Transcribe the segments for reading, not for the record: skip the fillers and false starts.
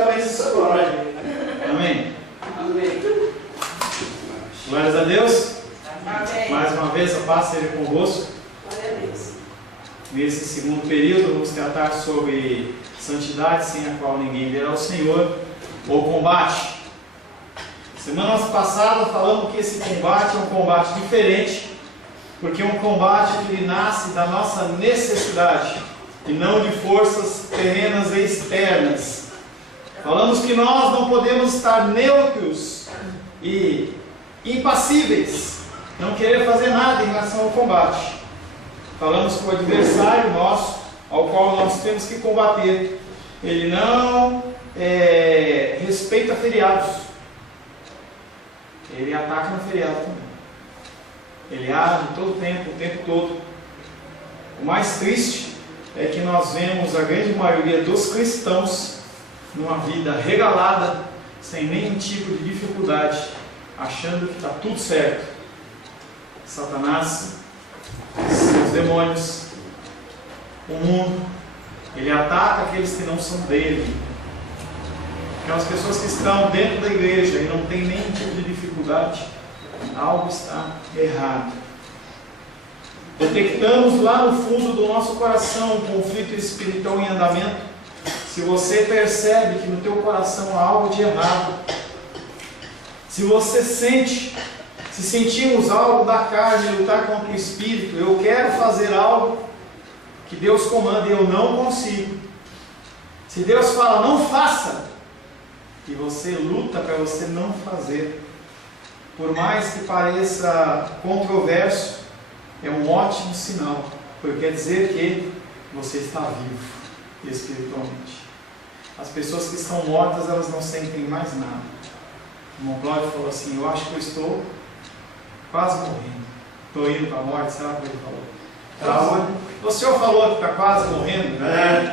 também se explode. Amém? Amém. Glórias a Deus. Amém. Mais uma vez, a paz seja convosco. Glória a Deus. Nesse segundo período, vamos tratar sobre santidade, sem a qual ninguém verá o Senhor, ou combate. Semana passada falamos que esse combate é um combate diferente, porque é um combate que ele nasce da nossa necessidade, e não de forças terrenas e externas. Falamos que nós não podemos estar neutros e impassíveis, não querer fazer nada em relação ao combate. Falamos que o adversário nosso, ao qual nós temos que combater, ele não respeita feriados. Ele ataca no feriado também. Ele age todo o tempo todo. O mais triste é que nós vemos a grande maioria dos cristãos numa vida regalada, sem nenhum tipo de dificuldade, achando que está tudo certo. Satanás, seus demônios, o mundo, ele ataca aqueles que não são dele. Aquelas pessoas que estão dentro da igreja e não tem nenhum tipo de dificuldade, algo está errado. Detectamos lá no fundo do nosso coração um conflito espiritual em andamento. Se você percebe que no teu coração há algo de errado, se você se sentimos algo da carne, lutar contra o espírito, eu quero fazer algo que Deus comanda e eu não consigo. Se Deus fala, não faça, e você luta para você não fazer, por mais que pareça controverso, é um ótimo sinal, porque quer dizer que você está vivo espiritualmente. As pessoas que estão mortas, elas não sentem mais nada. O irmão Cláudio falou assim, eu acho que eu estou quase morrendo, estou indo para a morte, sabe o que ele falou? O senhor falou que está quase morrendo, né?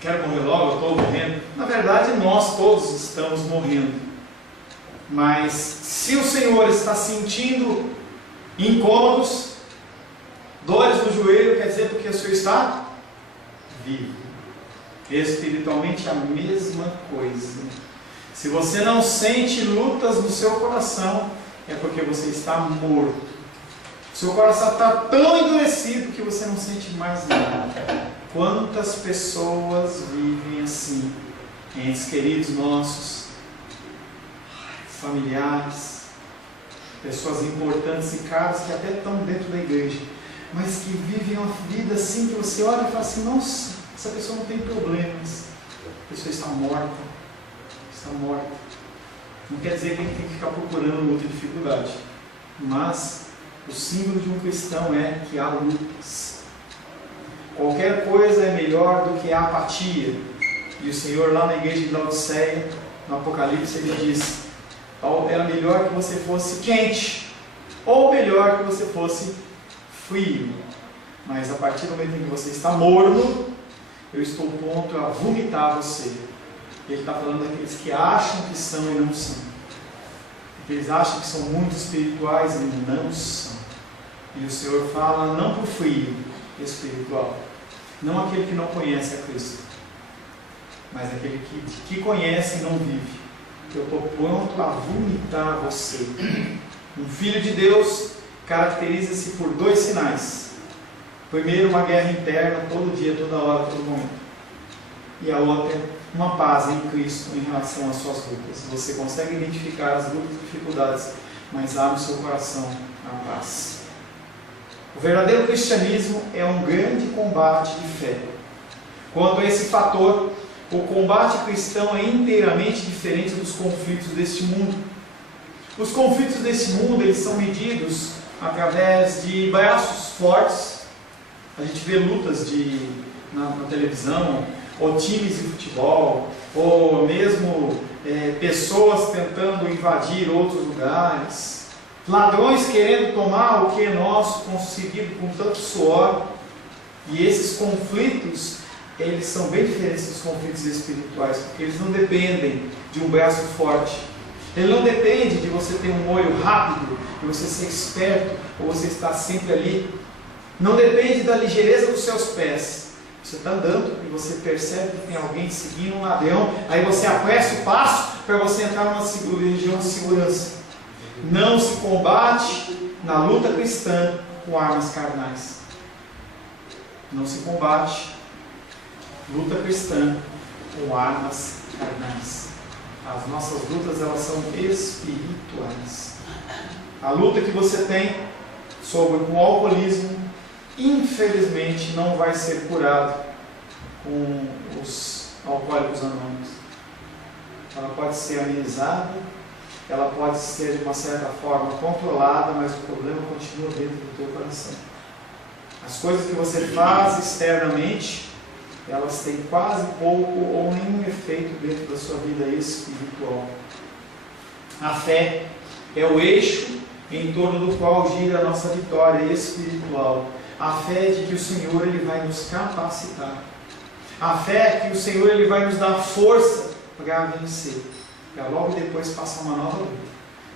Quero morrer logo, eu estou morrendo. Na verdade, nós todos estamos morrendo. Mas se o Senhor está sentindo incômodos, dores no joelho, quer dizer porque o Senhor está vivo. Espiritualmente a mesma coisa. Se você não sente lutas no seu coração, é porque você está morto. Seu coração está tão endurecido que você não sente mais nada. Quantas pessoas vivem assim? Entes queridos nossos, familiares, pessoas importantes e caras que até estão dentro da igreja, mas que vivem uma vida assim que você olha e fala assim, nossa, essa pessoa não tem problemas, a pessoa está morta, Não quer dizer que a gente tem que ficar procurando muita dificuldade, mas o símbolo de um cristão é que há lutas. Qualquer coisa é melhor do que a apatia. E o Senhor lá na igreja de Laodiceia, no Apocalipse, ele diz, era melhor que você fosse quente, ou melhor que você fosse frio. Mas a partir do momento em que você está morno, eu estou pronto a vomitar você. Ele está falando daqueles que acham que são e não são. Eles acham que são muito espirituais e não são. E o Senhor fala não para o frio espiritual, não aquele que não conhece a Cristo, mas aquele que conhece e não vive. Eu estou pronto a vomitar você. Um filho de Deus caracteriza-se por 2 sinais. Primeiro, uma guerra interna, todo dia, toda hora, todo momento. E a outra, uma paz em Cristo em relação às suas lutas. Você consegue identificar as lutas e dificuldades, mas há no seu coração a paz. O verdadeiro cristianismo é um grande combate de fé. Quanto a esse fator, o combate cristão é inteiramente diferente dos conflitos deste mundo. Os conflitos deste mundo, eles são medidos através de braços fortes. A gente vê lutas na televisão, ou times de futebol, ou mesmo pessoas tentando invadir outros lugares. Ladrões querendo tomar o que é nosso, conseguido com tanto suor. E esses conflitos, eles são bem diferentes dos conflitos espirituais, porque eles não dependem de um braço forte. Ele não depende de você ter um olho rápido, de você ser esperto, ou você estar sempre ali. Não depende da ligeireza dos seus pés. Você está andando e você percebe que tem alguém seguindo um ladrão, aí você apressa o passo para você entrar numa região de segurança. Não se combate na luta cristã com armas carnais. Não se combate luta cristã com armas carnais. As nossas lutas, elas são espirituais. A luta que você tem com o alcoolismo, infelizmente, não vai ser curada com os alcoólicos anônimos. Ela pode ser amenizada, ela pode ser de uma certa forma controlada, mas o problema continua dentro do teu coração. As coisas que você faz externamente, elas têm quase pouco ou nenhum efeito dentro da sua vida espiritual. A fé é o eixo em torno do qual gira a nossa vitória espiritual. A fé é de que o Senhor ele vai nos capacitar. A fé é que o Senhor ele vai nos dar força para vencer. Para logo depois passar uma nova luta.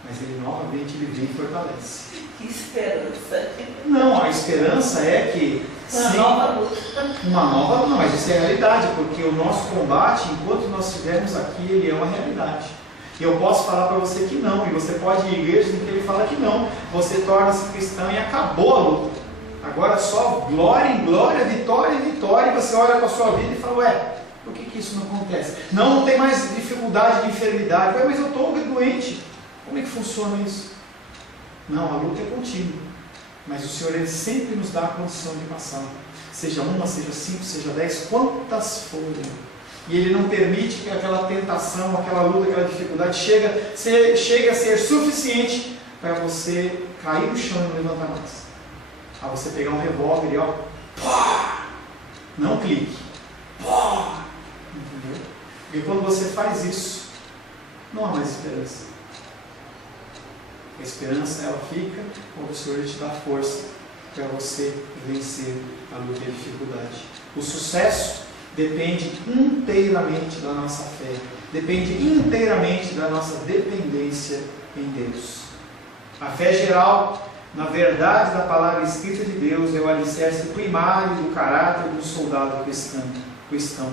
Mas ele novamente ele vem e fortalece. Que esperança. Não, a esperança é que uma nova luta. Uma nova luta, mas isso é a realidade, porque o nosso combate, enquanto nós estivermos aqui, ele é uma realidade. E eu posso falar para você que não, e você pode ir à igreja em que ele fala que não. Você torna-se cristão e acabou a luta. Agora só glória em glória, vitória em vitória, e você olha para a sua vida e fala, ué, por que isso não acontece? Não tem mais dificuldade de enfermidade. Ué, mas eu estou doente. Como é que funciona isso? Não, a luta é contínua. Mas o Senhor ele sempre nos dá a condição de passar. Seja uma, seja 5, seja 10, quantas forem. E Ele não permite que aquela tentação, aquela luta, aquela dificuldade chegue a ser suficiente para você cair no chão e não levantar mais. A você pegar um revólver e ó, pá, não clique. Pá, entendeu? Porque quando você faz isso, não há mais esperança. A esperança ela fica quando o Senhor te dá força para você vencer a luta e a dificuldade. O sucesso depende inteiramente da nossa fé, depende inteiramente da nossa dependência em Deus. A fé geral, na verdade da palavra escrita de Deus, é o alicerce primário do caráter do soldado cristão.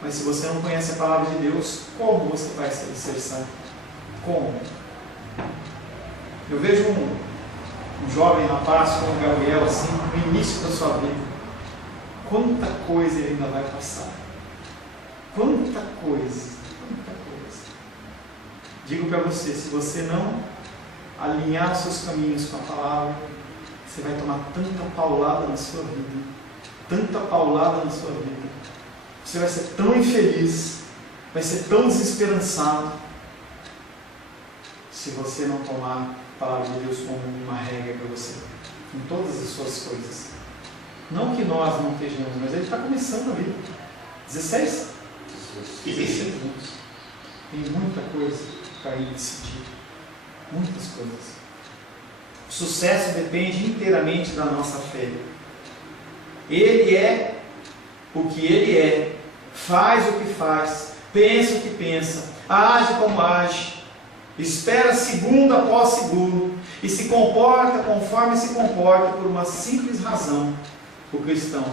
Mas se você não conhece a palavra de Deus, como você vai se alicerçar? Como? Eu vejo um jovem rapaz como o Gabriel, assim, no início da sua vida. Quanta coisa ele ainda vai passar. Quanta coisa. Digo para você, se você não alinhar os seus caminhos com a palavra, você vai tomar tanta paulada na sua vida. Tanta paulada na sua vida. Você vai ser tão infeliz, vai ser tão desesperançado, se você não tomar a palavra de Deus como uma regra para você, em todas as suas coisas. Não que nós não estejamos, mas ele está começando a vida. 16? 16 anos. Tem muita coisa para ele decidir. Muitas coisas. O sucesso depende inteiramente da nossa fé. Ele é o que ele é, faz o que faz, pensa o que pensa, age como age, espera segundo após segundo e se comporta conforme se comporta por uma simples razão. O cristão,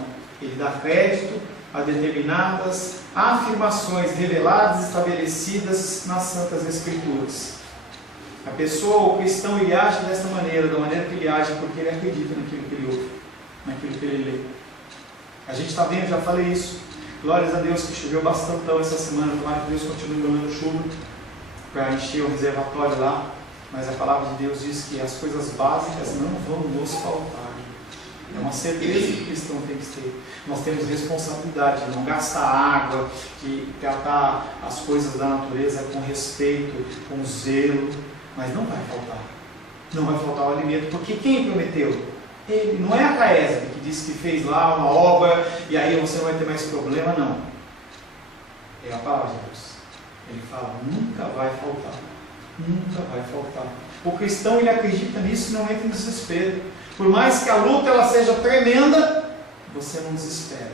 ele dá crédito a determinadas afirmações reveladas e estabelecidas nas Santas Escrituras. A pessoa, o cristão, ele age desta maneira, da maneira que ele age, porque ele acredita naquilo que ele ouve, naquilo que ele lê. A gente está vendo, já falei isso, glórias a Deus que choveu bastantão essa semana, tomara que Deus continue mandando chuva para encher o reservatório lá, mas a palavra de Deus diz que as coisas básicas não vão nos faltar. É uma certeza que o cristão tem que ter. Nós temos responsabilidade de não gastar água, de tratar as coisas da natureza com respeito, com zelo, mas não vai faltar. Não vai faltar o alimento, porque quem prometeu? Ele, não é a Caesb que disse que fez lá uma obra e aí você não vai ter mais problema, não. É a palavra de Deus. Ele fala, nunca vai faltar. Nunca vai faltar. O cristão, ele acredita nisso e não entra em desespero. Por mais que a luta ela seja tremenda, você não desespera.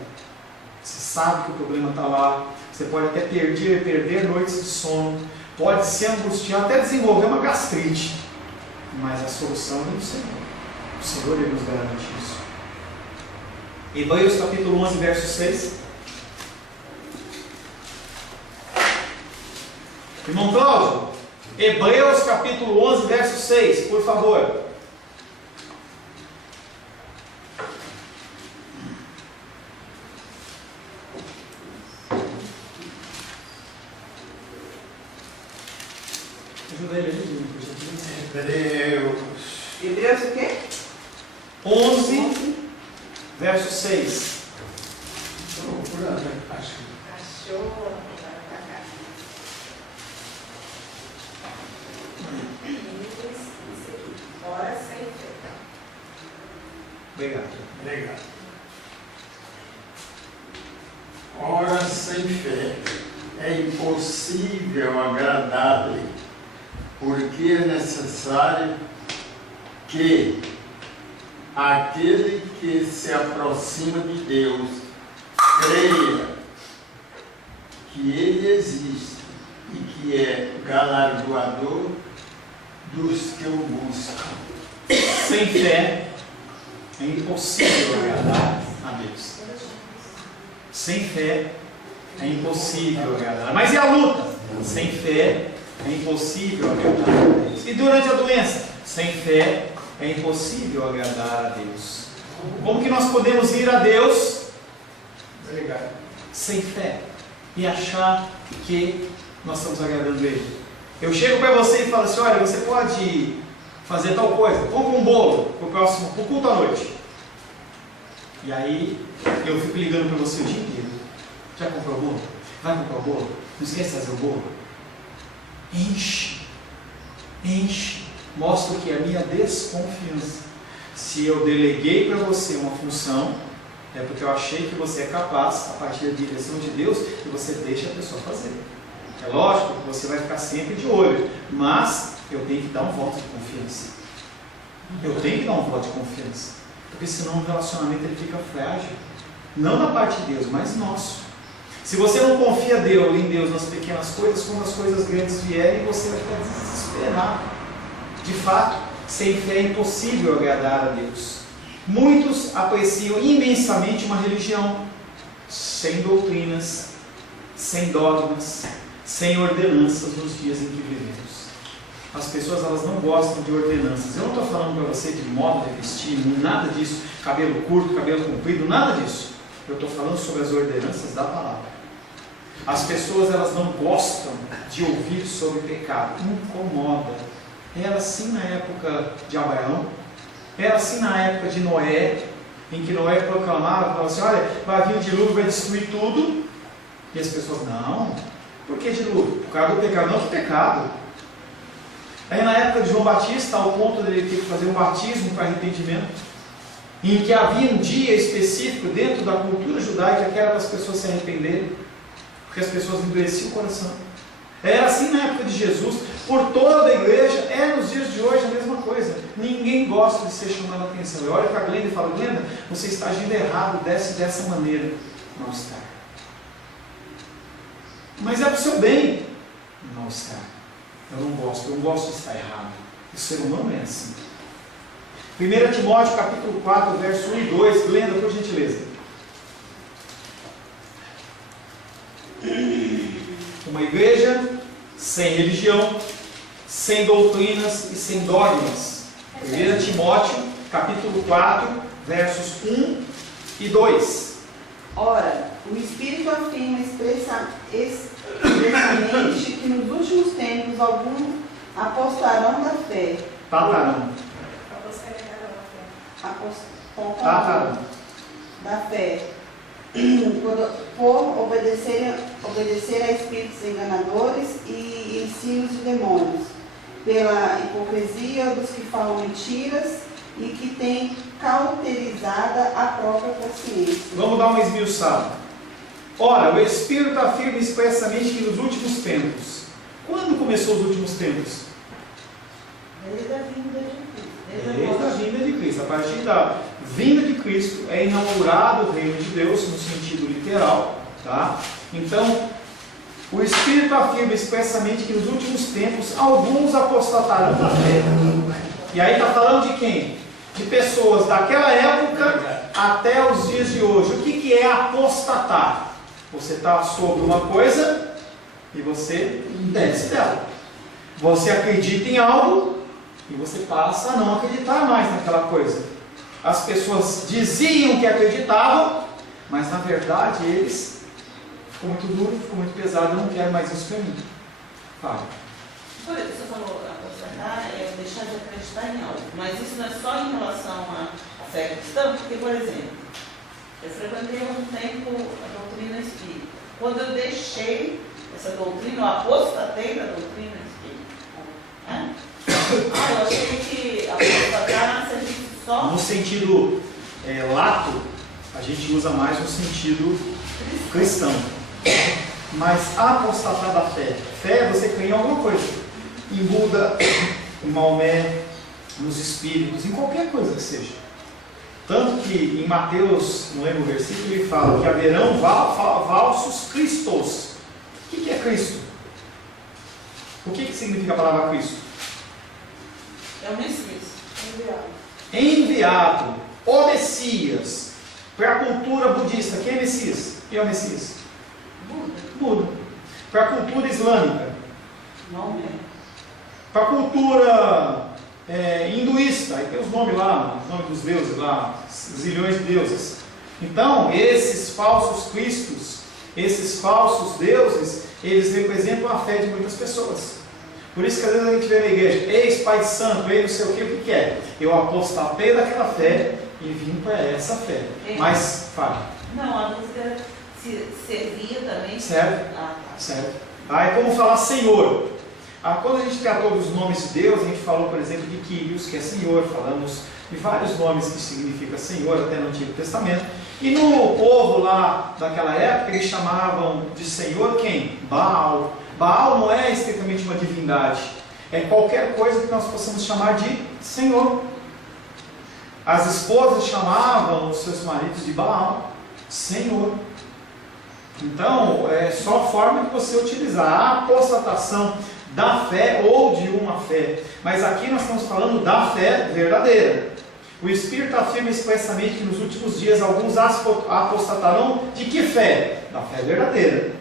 Você sabe que o problema está lá. Você pode até perder noites de sono, pode se angustiar, até desenvolver uma gastrite. Mas a solução é do Senhor. O Senhor ele nos garante isso. Hebreus capítulo 11, verso 6. Irmão Cláudio, Hebreus capítulo 11, verso 6, por favor. Ajuda ele ali, Hebreus o quê? 11, verso 6. Achou. Ora sem fé. Obrigado. Ora, sem fé é impossível agradar-lhe, porque é necessário que aquele que se aproxima de Deus creia que Ele existe e que é galardoador dos que o buscam. Sem fé é impossível agradar a Deus. Sem fé é impossível agradar. Mas e a luta? Sem fé é impossível agradar a Deus. E durante a doença? Sem fé é impossível agradar a Deus. Como que nós podemos ir a Deus? Sem fé e achar que nós estamos agradando Ele. Eu chego para você e falo assim: olha, você pode fazer tal coisa, compra um bolo pro culto à noite. E aí eu fico ligando para você o dia inteiro. Já comprou o bolo? Vai comprar o bolo? Não esquece de trazer o bolo. Enche. Mostra que é a minha desconfiança. Se eu deleguei para você uma função, é porque eu achei que você é capaz, a partir da direção de Deus, e você deixa a pessoa fazer. É lógico que você vai ficar sempre de olho, mas eu tenho que dar um voto de confiança. Porque senão o relacionamento ele fica frágil. Não da parte de Deus, mas nosso. Se você não confia em Deus nas pequenas coisas, quando as coisas grandes vierem, você vai ficar desesperado. De fato, sem fé é impossível agradar a Deus. Muitos apreciam imensamente uma religião sem doutrinas, sem dogmas, sem ordenanças nos dias em que vivemos. As pessoas elas não gostam de ordenanças. Eu não estou falando para você de moda de vestir, nada disso, cabelo curto, cabelo comprido, nada disso. Eu estou falando sobre as ordenanças da palavra. As pessoas elas não gostam de ouvir sobre pecado, incomoda. Era assim na época de Abraão, era assim na época de Noé, em que Noé proclamava, falava assim: olha, vai vir o dilúvio, vai destruir tudo. E as pessoas, não, por que dilúvio? Por causa do pecado, não do pecado. Aí na época de João Batista, ao ponto de ele ter que fazer um batismo para arrependimento, em que havia um dia específico dentro da cultura judaica que era para as pessoas se arrependerem, porque as pessoas endureciam o coração. Era assim na época de Jesus, por toda a igreja, é nos dias de hoje a mesma coisa. Ninguém gosta de ser chamado a atenção. Eu olho para a Glenda e falo: Glenda, você está agindo errado, desce dessa maneira. Não está. Mas é para o seu bem. Não está. Eu não gosto de estar errado. O ser humano é assim. 1 Timóteo capítulo 4, verso 1 e 2. Glenda, por gentileza. Uma igreja sem religião, sem doutrinas e sem dogmas. 1 Timóteo capítulo 4, versos 1 e 2. Ora, o Espírito afirma expressamente que nos últimos tempos alguns apostarão da fé. Tatarão. Apostarão da fé. Por obedecer a espíritos enganadores e ensinos de demônios, pela hipocrisia dos que falam mentiras e que têm cauterizada a própria consciência. Vamos dar uma esmiuçada. Ora, o Espírito afirma expressamente que nos últimos tempos. Quando começou os últimos tempos? Desde a vinda de Cristo. Desde a vinda de Cristo. A partir da vinda de Cristo é inaugurado o reino de Deus no sentido literal, tá? Então, o Espírito afirma expressamente que nos últimos tempos alguns apostatarão da fé. E aí está falando de quem? de pessoas daquela época até os dias de hoje. O que é apostatar? Você está sobre uma coisa e você desce dela. Você acredita em algo e você passa a não acreditar mais naquela coisa. As pessoas diziam que acreditavam, mas na verdade eles ficou muito duro, ficou muito pesado, eu não quero mais isso para mim. Fala. Você falou apostatar é deixar de acreditar em algo, mas isso não é só em relação à fé cristã, porque, por exemplo, eu frequentei há um tempo a doutrina espírita. Quando eu deixei essa doutrina, eu apostatei da doutrina espírita. Eu achei que apostatar seria só... No sentido lato, a gente usa mais no sentido cristão. Mas apostatar da fé. Fé é você crer em alguma coisa. Em Buda, em Maomé, nos espíritos, em qualquer coisa que seja. Tanto que em Mateus, não lembro o versículo, ele fala que haverão falsos cristos. O que é Cristo? O que significa a palavra Cristo? É o Messias. Enviado. O Messias. Para a cultura budista, quem é Messias? Quem é o Messias? Buda. Para a cultura islâmica. Maomé. Para a cultura hinduísta, aí tem os nomes lá, os nomes dos deuses lá, zilhões de deuses. Então, esses falsos cristos, esses falsos deuses, eles representam a fé de muitas pessoas. Por isso que às vezes a gente vê na igreja, ex-pai santo, ex não sei o que é? Eu apostatei daquela fé e vim para essa fé. Mas, fale. Não, a dúvida se servia também. Serve. Tá. Certo. É como falar Senhor. Quando a gente tratou dos nomes de Deus, a gente falou, por exemplo, de Kyrios, que é Senhor, falamos de vários nomes que significam Senhor, até no Antigo Testamento. E no povo lá daquela época, eles chamavam de Senhor quem? Baal. Baal não é estritamente uma divindade, é qualquer coisa que nós possamos chamar de Senhor. As esposas chamavam os seus maridos de Baal, Senhor. Então, é só a forma de você utilizar a apostatação da fé ou de uma fé. Mas aqui nós estamos falando da fé verdadeira. O Espírito afirma expressamente que nos últimos dias alguns apostatarão de que fé? Da fé verdadeira.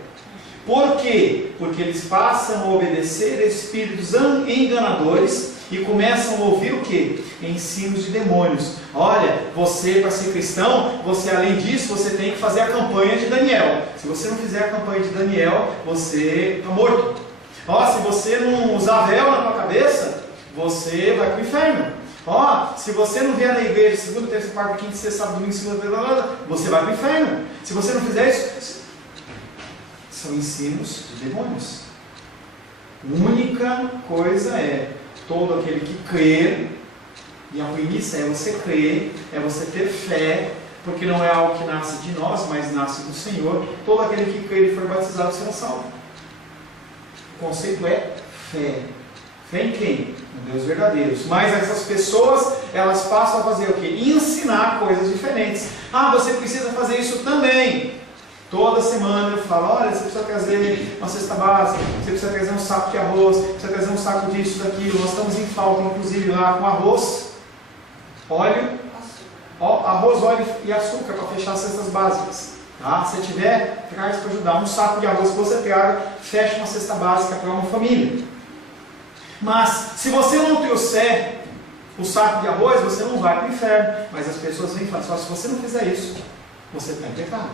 Por quê? Porque eles passam a obedecer espíritos enganadores e começam a ouvir o quê? Ensinos de demônios. Olha, você para ser cristão, você além disso, você tem que fazer a campanha de Daniel. Se você não fizer a campanha de Daniel, você está morto. Se você não usar véu na tua cabeça, você vai para o inferno. Se você não vier na igreja segunda, terça, quarta, quinta, sexta, sábado, domingo, segunda, você vai para o inferno. Se você não fizer isso, são ensinos de demônios. A única coisa é todo aquele que crê, e a premissa é você crer, é você ter fé, porque não é algo que nasce de nós, mas nasce do Senhor. Todo aquele que crê e for batizado será salvo. O conceito é fé. Fé em quem? Em Deus verdadeiros. Mas essas pessoas, elas passam a fazer o quê? Ensinar coisas diferentes. Você precisa fazer isso também. Toda semana eu falo, olha, você precisa trazer uma cesta básica, você precisa trazer um saco de arroz, você precisa trazer um saco disso, daquilo. Nós estamos em falta, inclusive, lá com arroz, óleo, arroz, óleo e açúcar para fechar as cestas básicas. Se tiver, traz para ajudar. Um saco de arroz que você traga, fecha uma cesta básica para uma família. Mas, se você não trouxer o saco de arroz, você não vai para o inferno. Mas as pessoas vêm e falam, se você não fizer isso, você está em pecado.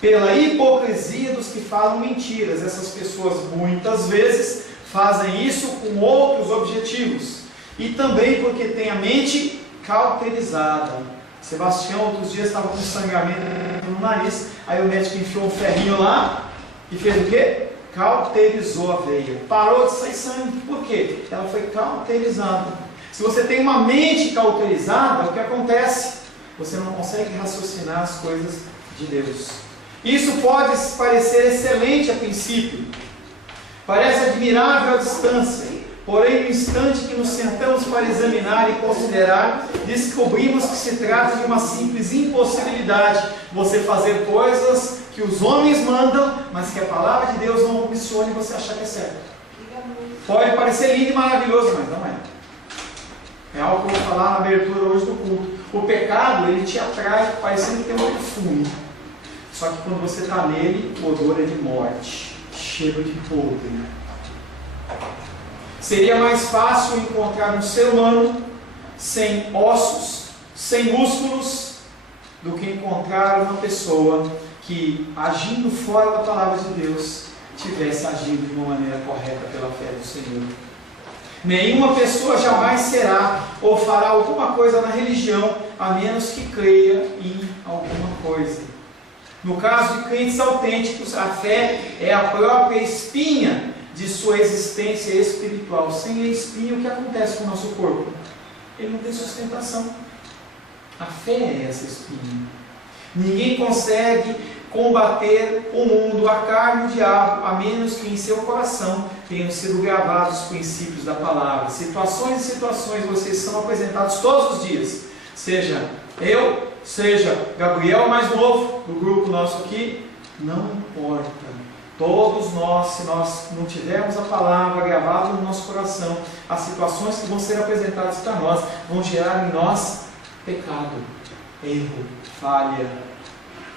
Pela hipocrisia dos que falam mentiras. Essas pessoas muitas vezes fazem isso com outros objetivos. E também porque tem a mente cauterizada. Sebastião, outros dias, estava com sangramento no nariz. Aí o médico enfiou um ferrinho lá e fez o quê? Cauterizou a veia. Parou de sair sangue. Por quê? Ela foi cauterizada. Se você tem uma mente cauterizada, o que acontece? Você não consegue raciocinar as coisas de Deus. Isso pode parecer excelente a princípio, parece admirável à distância, porém no instante que nos sentamos para examinar e considerar, descobrimos que se trata de uma simples impossibilidade, você fazer coisas que os homens mandam, mas que a palavra de Deus não comissiona e você achar que é certo. Pode parecer lindo e maravilhoso, mas não é. É algo que eu vou falar na abertura hoje do culto. O pecado, ele te atrai, parecendo que tem um perfume. Só que quando você está nele, o odor é de morte, cheiro de podre. Seria mais fácil encontrar um ser humano sem ossos, sem músculos, do que encontrar uma pessoa que, agindo fora da palavra de Deus, tivesse agido de uma maneira correta pela fé do Senhor. Nenhuma pessoa jamais será ou fará alguma coisa na religião, a menos que creia em alguma coisa. No caso de crentes autênticos, a fé é a própria espinha de sua existência espiritual. Sem a espinha, o que acontece com o nosso corpo? Ele não tem sustentação. A fé é essa espinha. Ninguém consegue combater o mundo, a carne e o diabo, a menos que em seu coração tenham sido gravados os princípios da palavra. Situações e situações vocês são apresentados todos os dias. Seja eu, seja Gabriel mais novo do grupo nosso aqui, não importa. Todos nós, se nós não tivermos a palavra gravada no nosso coração, as situações que vão ser apresentadas para nós vão gerar em nós pecado, erro, falha,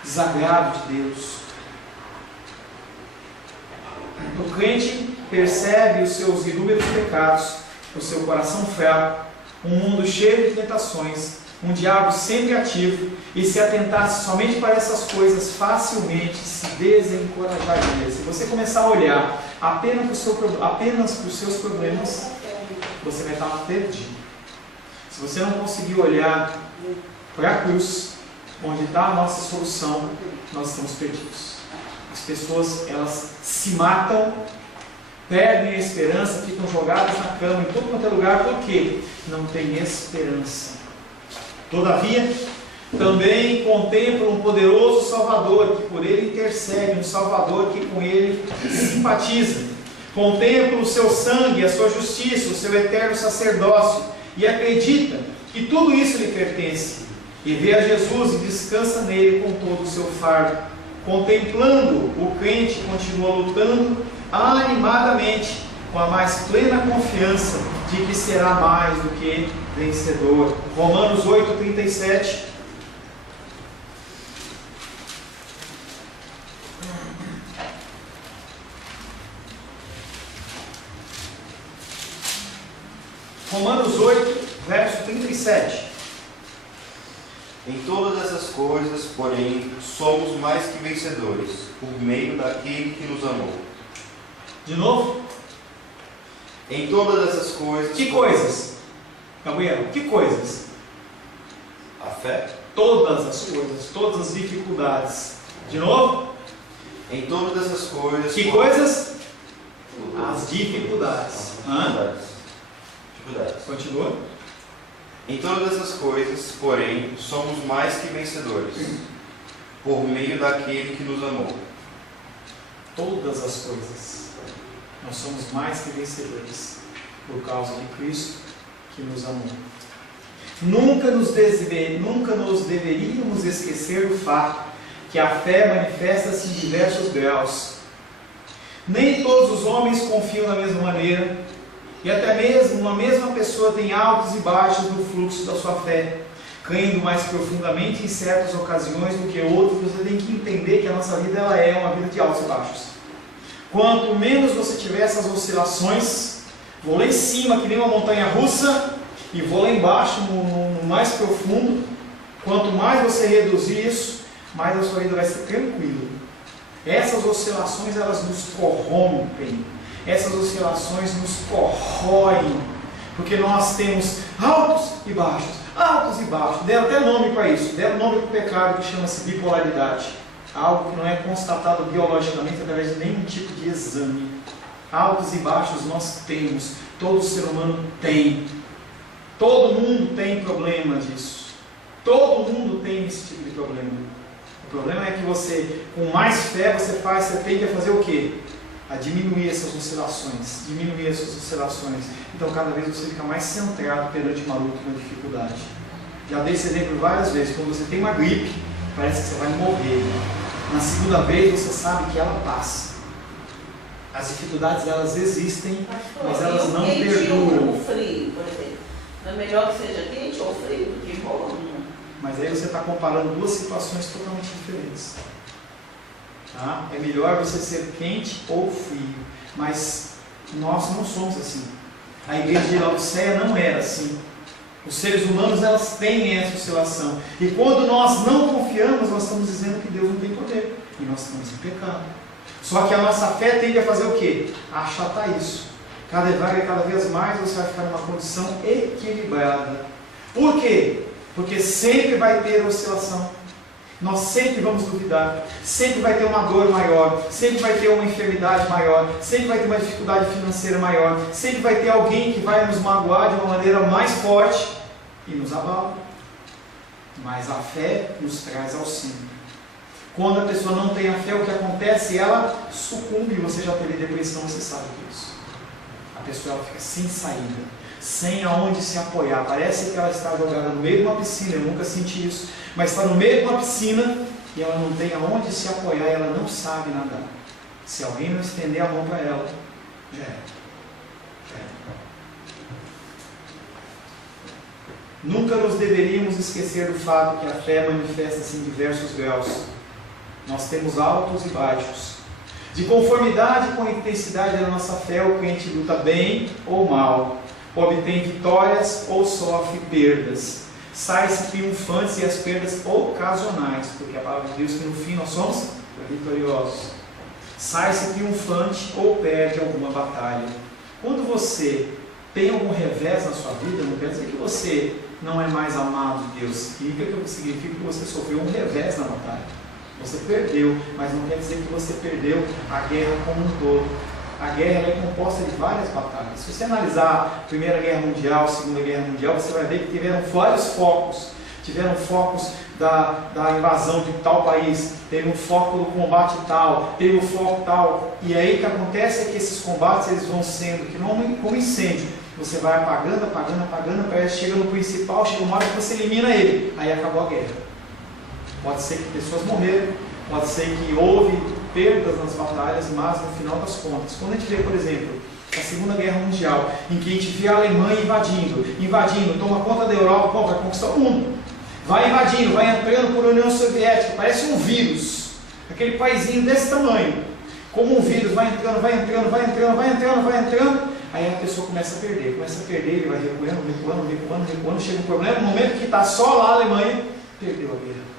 desagrado de Deus. O crente percebe os seus inúmeros pecados, o seu coração fraco, um mundo cheio de tentações, um diabo sempre ativo, e se atentasse somente para essas coisas, facilmente se desencorajaria. Se você começar a olhar apenas para os seus problemas, você vai estar perdido. Se você não conseguir olhar para a cruz, onde está a nossa solução, nós estamos perdidos. As pessoas, elas se matam, perdem a esperança, ficam jogadas na cama, em todo quanto é lugar, porque não tem esperança. Todavia, também contempla um poderoso Salvador, que por ele intercede, um Salvador que com ele simpatiza. Contempla o seu sangue, a sua justiça, o seu eterno sacerdócio, e acredita que tudo isso lhe pertence. E vê a Jesus e descansa nele com todo o seu fardo. Contemplando, o crente continua lutando animadamente, com a mais plena confiança de que será mais do que vencedor. Romanos 8:37. Romanos 8, verso 37. Em todas essas coisas, porém, somos mais que vencedores, por meio daquele que nos amou. De novo? Em todas essas coisas... Que coisas? Gabriel, que coisas? A fé? Todas as coisas, todas as dificuldades. De novo? Em todas essas coisas... Que coisas? As dificuldades. Dificuldades. Continua. Em todas essas coisas, porém, somos mais que vencedores, por meio daquele que nos amou. Todas as coisas. Nós somos mais que vencedores, por causa de Cristo que nos amou. Nunca nos deveríamos esquecer do fato que a fé manifesta-se em diversos graus. Nem todos os homens confiam da mesma maneira, e até mesmo uma mesma pessoa tem altos e baixos no fluxo da sua fé, crendo mais profundamente em certas ocasiões do que outras. Você tem que entender que a nossa vida ela é uma vida de altos e baixos. Quanto menos você tiver essas oscilações, vou lá em cima que nem uma montanha russa, e vou lá embaixo no mais profundo, quanto mais você reduzir isso, mais a sua vida vai ser tranquila. Essas oscilações elas nos corrompem. Essas oscilações nos corroem, porque nós temos altos e baixos, altos e baixos. Deram até nome para isso, deram nome para o pecado que chama-se bipolaridade. Algo que não é constatado biologicamente através de nenhum tipo de exame. Altos e baixos nós temos, todo ser humano tem. Todo mundo tem problema disso. Todo mundo tem esse tipo de problema. O problema é que você, com mais fé, você tende a fazer o quê? A diminuir essas oscilações, Então cada vez você fica mais centrado perante uma luta, uma dificuldade. Já dei esse exemplo várias vezes. Quando você tem uma gripe, parece que você vai morrer. Na segunda vez você sabe que ela passa. As dificuldades elas existem, mas elas não perduram. O frio, por exemplo. Não é melhor que você está comparando duas situações totalmente diferentes. Tá? É melhor você ser quente ou frio, mas nós não somos assim. A igreja de Laodiceia não era assim. Os seres humanos, elas têm essa oscilação. E quando nós não confiamos, nós estamos dizendo que Deus não tem poder. E nós estamos em pecado. Só que a nossa fé tende a fazer o quê? A achatar isso. Cada vez mais você vai ficar numa condição equilibrada. Por quê? Porque sempre vai ter oscilação. Nós sempre vamos duvidar. Sempre vai ter uma dor maior. Sempre vai ter uma enfermidade maior. Sempre vai ter uma dificuldade financeira maior. Sempre vai ter alguém que vai nos magoar de uma maneira mais forte e nos abala. Mas a fé nos traz auxílio. Quando a pessoa não tem a fé, o que acontece? Ela sucumbe. Você já teve depressão, você sabe disso. A pessoa ela fica sem saída, sem aonde se apoiar. Parece que ela está jogada no meio de uma piscina. Eu nunca senti isso. Mas está no meio de uma piscina e ela não tem aonde se apoiar, ela não sabe nadar. Se alguém não estender a mão para ela, já é. Nunca nos deveríamos esquecer do fato que a fé manifesta-se em diversos graus. Nós temos altos e baixos. De conformidade com a intensidade da nossa fé, o crente luta bem ou mal, obtém vitórias ou sofre perdas. Sai-se triunfantes e as perdas ocasionais, porque a palavra de Deus diz que no fim nós somos vitoriosos. Sai-se triunfante ou perde alguma batalha. Quando você tem algum revés na sua vida, não quer dizer que você não é mais amado de Deus. Significa que você sofreu um revés na batalha. Você perdeu, mas não quer dizer que você perdeu a guerra como um todo. A guerra é composta de várias batalhas. Se você analisar a Primeira Guerra Mundial, a Segunda Guerra Mundial, você vai ver que tiveram vários focos. Tiveram focos da invasão de tal país, teve um foco do combate tal, teve um foco tal. E aí o que acontece é que esses combates eles vão sendo, que não como incêndio. Você vai apagando, parece que chega no principal, chega uma hora que você elimina ele. Aí acabou a guerra. Pode ser que pessoas morreram, pode ser que houve perdas nas batalhas, mas no final das contas, quando a gente vê, por exemplo, a Segunda Guerra Mundial, em que a gente vê a Alemanha invadindo, toma conta da Europa, vai conquistar o mundo, vai invadindo, vai entrando por União Soviética, parece um vírus, aquele paizinho desse tamanho, como um vírus, vai entrando, aí a pessoa começa a perder, ele vai recuando, chega um problema, no momento que está só lá a Alemanha, perdeu a guerra.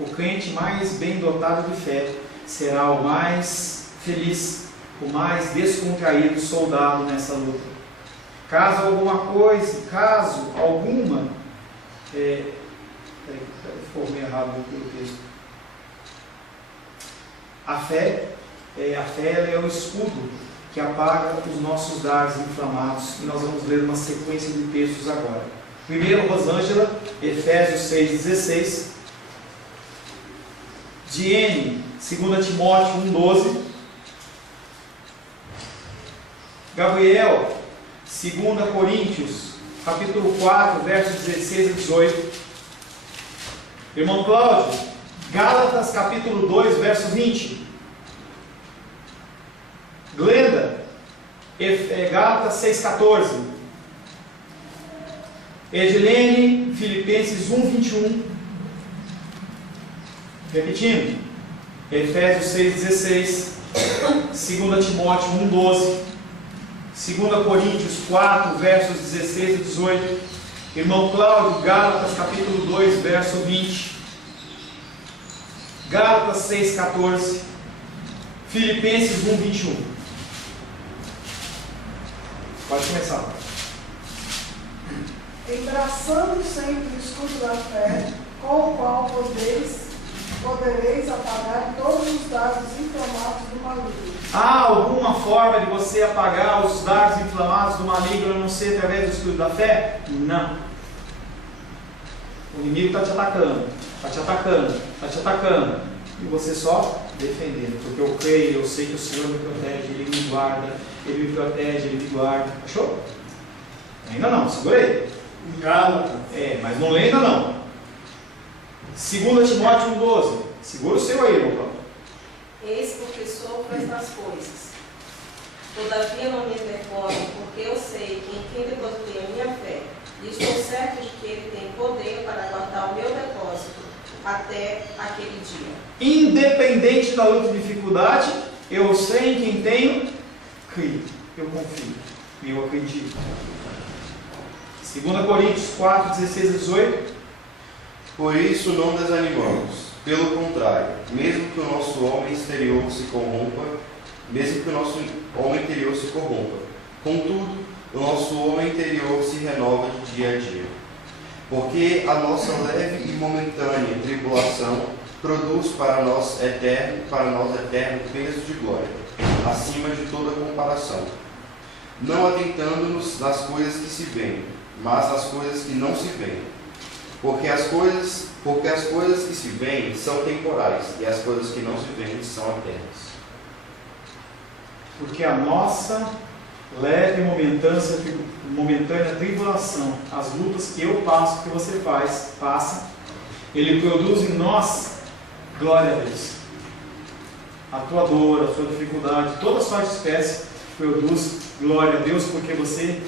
O crente mais bem dotado de fé será o mais feliz, o mais descontraído soldado nessa luta. Caso alguma, formei errado no texto. A fé é o escudo que apaga os nossos dardos inflamados, e nós vamos ler uma sequência de textos agora. Primeiro, Rosângela, Efésios 6,16. Diene, 2 Timóteo 1,12. Gabriel, 2 Coríntios, capítulo 4, versos 16 a 18. Irmão Cláudio, Gálatas, capítulo 2, verso 20. Glenda, Gálatas 6,14. Edilene, Filipenses 1,21. Repetindo, Efésios 6,16, 2 Timóteo 1,12, 2 Coríntios 4, versos 16 e 18, irmão Cláudio, Gálatas capítulo 2, verso 20, Gálatas 6,14, Filipenses 1,21. Pode começar. Embraçando sempre o escudo da fé, com o qual podereis apagar todos os dardos inflamados do maligno. Há alguma forma de você apagar os dardos inflamados do maligno a não ser através do escudo da fé? Não. O inimigo está te atacando, e você só defendendo, porque eu creio, eu sei que o Senhor me protege, Ele me guarda, Ele me protege, Ele me guarda. Achou? Ainda não, segurei. Mas não lê ainda não. 2 Timóteo 1,12. Segura o seu aí, irmão. Eis porque sofro estas coisas. Todavia não me envergonho, porque eu sei que em quem depositei a minha fé, E estou certo de que Ele tem poder para guardar o meu depósito até aquele dia. Independente da luta e dificuldade, eu sei em quem tenho crido. Eu confio. Eu acredito. 2 Coríntios 4, 16 a 18. Por isso não desanimamos. Pelo contrário, mesmo que o nosso homem exterior se corrompa, contudo, o nosso homem interior se renova de dia a dia. Porque a nossa leve e momentânea tribulação produz para nós eterno peso de glória, acima de toda comparação. Não atentando-nos nas coisas que se veem, mas nas coisas que não se veem. Porque as coisas que se veem são temporais, e as coisas que não se veem são eternas. Porque a nossa leve e momentânea tribulação, as lutas que eu passo, que você passa, Ele produz em nós glória a Deus. A tua dor, a sua dificuldade, toda a sua espécie produz glória a Deus, porque você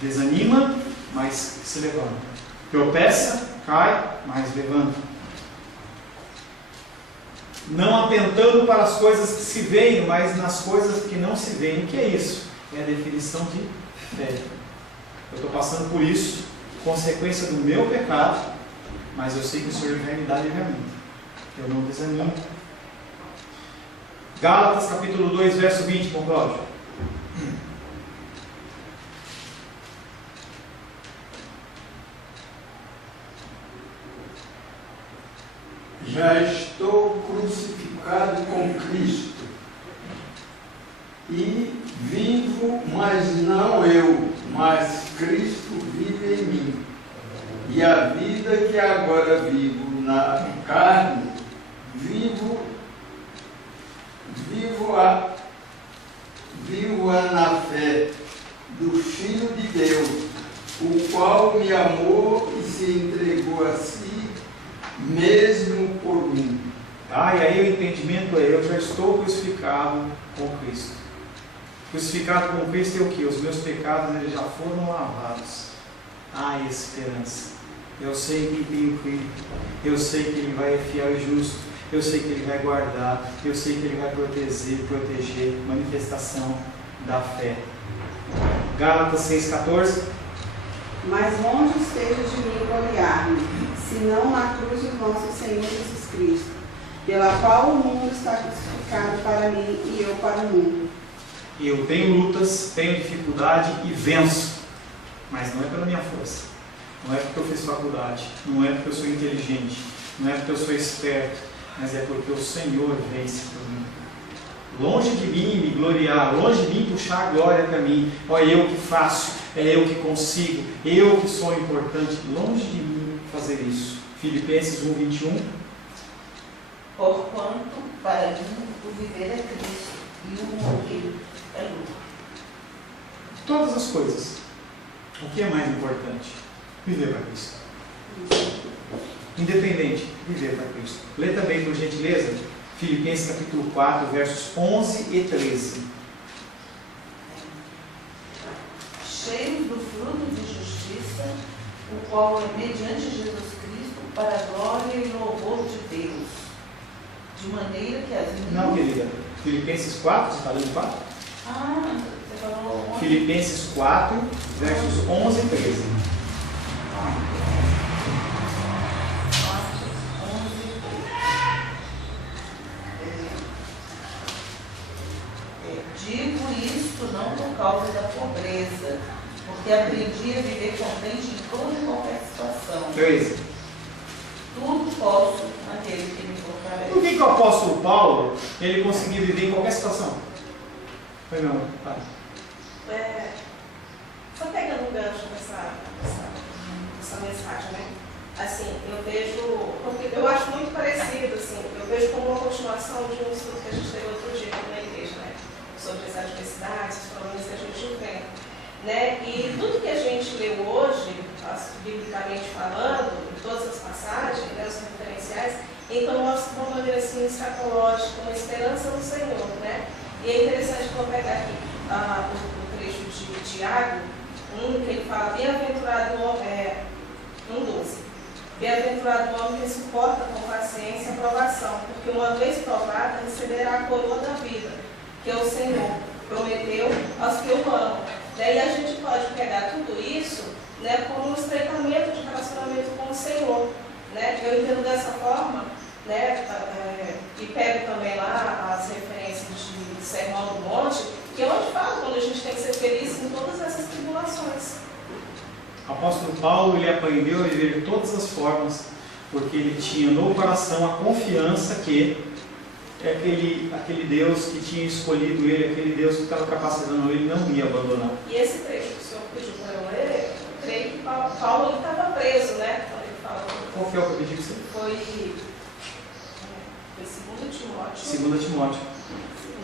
desanima, mas se levanta. Tropeça, cai, mas levanta. Não atentando para as coisas que se veem, mas nas coisas que não se veem. O que é isso? É a definição de fé. Eu estou passando por isso, consequência do meu pecado, mas eu sei que o Senhor vai me dar livramento. Eu não desanimo. Gálatas capítulo 2, verso 20, com Cláudio. Já estou crucificado com Cristo e vivo, mas não eu, mas Cristo vive em mim. E a vida que agora vivo na carne, vivo-a na fé do Filho de Deus, o qual me amou e se entregou a si mesmo por mim. E aí o entendimento é: eu já estou crucificado com Cristo. Crucificado com Cristo é o que? Os meus pecados eles já foram lavados. Esperança. Eu sei que tenho crido. Eu sei que Ele vai fiel e justo. Eu sei que Ele vai guardar. Eu sei que Ele vai proteger. Manifestação da fé. Gálatas 6,14. Mas longe esteja de mim gloriar-me, senão na cruz do nosso Senhor Jesus Cristo, pela qual o mundo está crucificado para mim e eu para o mundo. Eu tenho lutas, tenho dificuldade e venço, mas não é pela minha força, não é porque eu fiz faculdade, não é porque eu sou inteligente, não é porque eu sou esperto, mas é porque o Senhor vence por mim. Longe de mim me gloriar, longe de mim puxar a glória para mim. Olha, eu que faço, é eu que consigo, eu que sou importante. Longe de mim fazer isso. Filipenses 1:21. Porquanto para mim o viver é Cristo e o morrer é lucro. Todas as coisas. O que é mais importante? Viver para Cristo. Independente, viver para Cristo. Lê também, por gentileza, Filipenses capítulo 4, versos 11 e 13. Cheios do fruto de justiça, o qual é mediante Jesus Cristo para a glória e louvor de Deus. De maneira que as minhas... Não, querida. Filipenses 4, você está lendo 4? Você falou onde? Filipenses 4, versos 11 e 13. Digo isto não por causa da pobreza, porque aprendi a viver contente em toda e qualquer situação. 13. Tudo posso naquele que me fortalece. Por que o apóstolo Paulo ele conseguia viver em qualquer situação? Foi não, tá. Só pegando um gancho dessa mensagem, né? Assim, eu vejo, porque eu acho muito parecido, assim, eu vejo como uma continuação de um estudo que a gente teve outro dia na igreja, né? Sobre as adversidades, os problemas que a gente enfrenta, né? E tudo que a gente leu hoje, biblicamente falando, em todas as passagens, né, os referenciais, então mostra de uma maneira assim escatológica, uma esperança no Senhor, né? E é interessante que eu vou pegar aqui o trecho de Tiago, que ele fala, bem-aventurado o homem, 1:12. Bem-aventurado o homem que suporta com paciência a provação, porque uma vez provada receberá a coroa da vida, que o Senhor prometeu aos que o amam. Daí a gente pode pegar tudo isso, né, como um estreitamento de relacionamento com o Senhor. Né? Eu entendo dessa forma, né, e pego também lá as referências de Sermão do Monte, que é onde fala quando a gente tem que ser feliz em todas essas tribulações. O apóstolo Paulo, ele aprendeu a viver de todas as formas, porque ele tinha no coração a confiança que aquele Deus que tinha escolhido ele, aquele Deus que estava capacitando ele, não ia abandonar. E esse trecho que o senhor pediu para eu ler, eu creio que Paulo estava preso, né? Quando ele falou. Qual que é o que eu pedi para você? Foi 2 Timóteo. 2 Timóteo.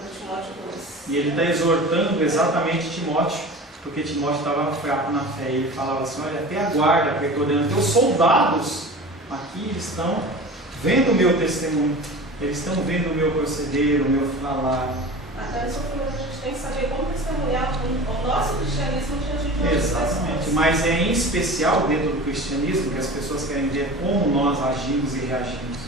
2 Timóteo 2. E ele está exortando exatamente Timóteo, porque Timóteo estava fraco na fé. E ele falava assim, olha, até aguarda, porque estou dentro. Teus soldados aqui estão vendo o meu testemunho. Eles estão vendo o meu proceder, o meu falar. Até nesse momento a gente tem que saber como testemunhar o nosso cristianismo diante de outras Exatamente, pessoas. mas é em especial dentro do cristianismo que as pessoas querem ver como nós agimos e reagimos.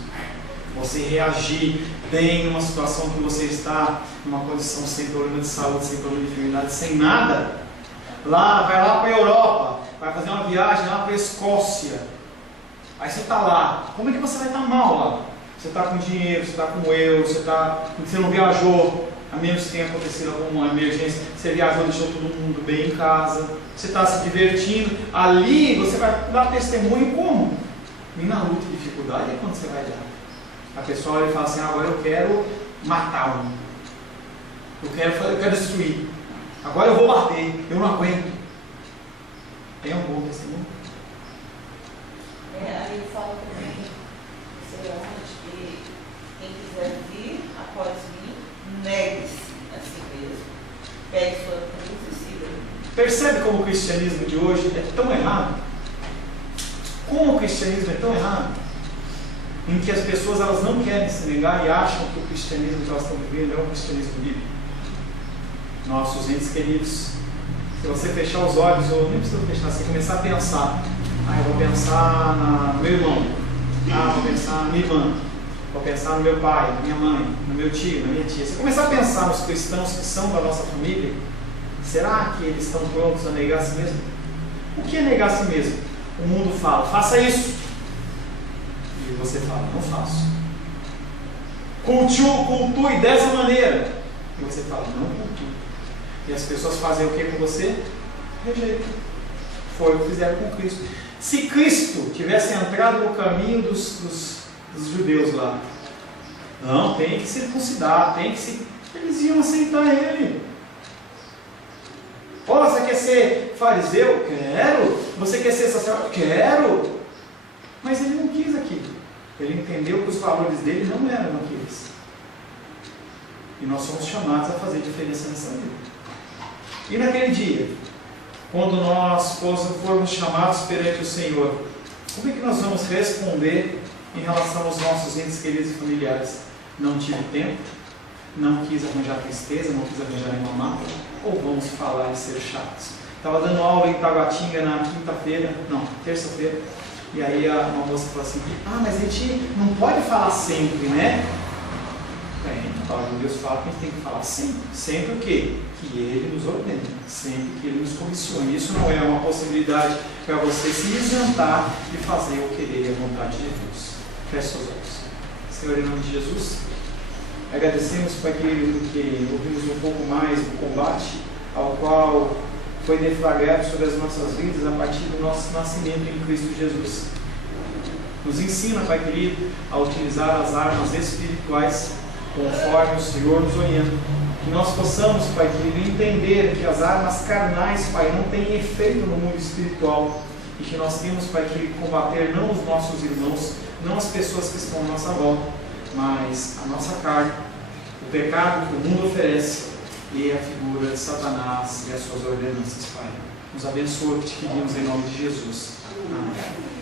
Você reagir bem numa situação que você está numa condição sem problema de saúde, sem problema de enfermidade, sem nada. Vai lá para a Europa, vai fazer uma viagem lá para a Escócia. Aí você está lá, como é que você vai estar mal lá? Você está com dinheiro, você está com euro, você não viajou, a menos que tenha acontecido alguma emergência, você viajou, deixou todo mundo bem em casa, você está se divertindo, ali você vai dar testemunho como? E na luta e dificuldade é quando você vai dar. A pessoa olha e fala assim, agora eu quero matar um, eu quero destruir, agora eu vou bater, eu não aguento. É um bom testemunho. Aí ele fala também, que quem quiser vir após mim, negue-se a si mesmo, pegue sua cruz e siga. Percebe como o cristianismo de hoje é tão errado? Como o cristianismo é tão errado? Em que as pessoas elas não querem se negar e acham que o cristianismo que elas estão vivendo é um cristianismo bíblico. Nossos entes queridos, se você fechar os olhos, ou nem precisa fechar, se começar a pensar, eu vou pensar no meu irmão, vou pensar na minha irmã, vou pensar no meu pai, na minha mãe, no meu tio, na minha tia. Se começar a pensar nos cristãos que são da nossa família, será que eles estão prontos a negar a si mesmo? O que é negar a si mesmo? O mundo fala, faça isso. E você fala, não faço. Cultue dessa maneira. E você fala, não cultue. E as pessoas fazem o que com você? Rejeitam. Foi o que fizeram com Cristo. Se Cristo tivesse entrado no caminho dos judeus lá, não, tem que circuncidar, eles iam aceitar ele. Você quer ser fariseu? Quero. Você quer ser sacerdote? Quero. Mas ele não quis aquilo. Ele entendeu que os valores dele não eram aqueles. E nós somos chamados a fazer diferença nessa vida. E naquele dia, quando nós formos chamados perante o Senhor, como é que nós vamos responder em relação aos nossos entes queridos e familiares? Não tive tempo, não quis arranjar tristeza, não quis arranjar nenhuma mágoa, ou vamos falar e ser chatos? Estava dando aula em Taguatinga na terça-feira, e aí uma moça falou assim, mas a gente não pode falar sempre, né? A palavra de Deus fala que a gente tem que falar sempre o quê? Que Ele nos ordena, sempre que Ele nos comissione. Isso não é uma possibilidade para você se isentar de fazer o querer e a vontade de Deus. Feche seus olhos. Senhor, em nome de Jesus, agradecemos, Pai querido, que ouvimos um pouco mais do combate ao qual foi deflagrado sobre as nossas vidas a partir do nosso nascimento em Cristo Jesus. Nos ensina, Pai querido, a utilizar as armas espirituais conforme o Senhor nos orienta. Que nós possamos, Pai querido, entender que as armas carnais, Pai, não têm efeito no mundo espiritual. E que nós temos, Pai querido, combater não os nossos irmãos, não as pessoas que estão à nossa volta, mas a nossa carne, o pecado que o mundo oferece e a figura de Satanás e as suas ordenanças, Pai. Nos abençoe, te pedimos em nome de Jesus. Amém.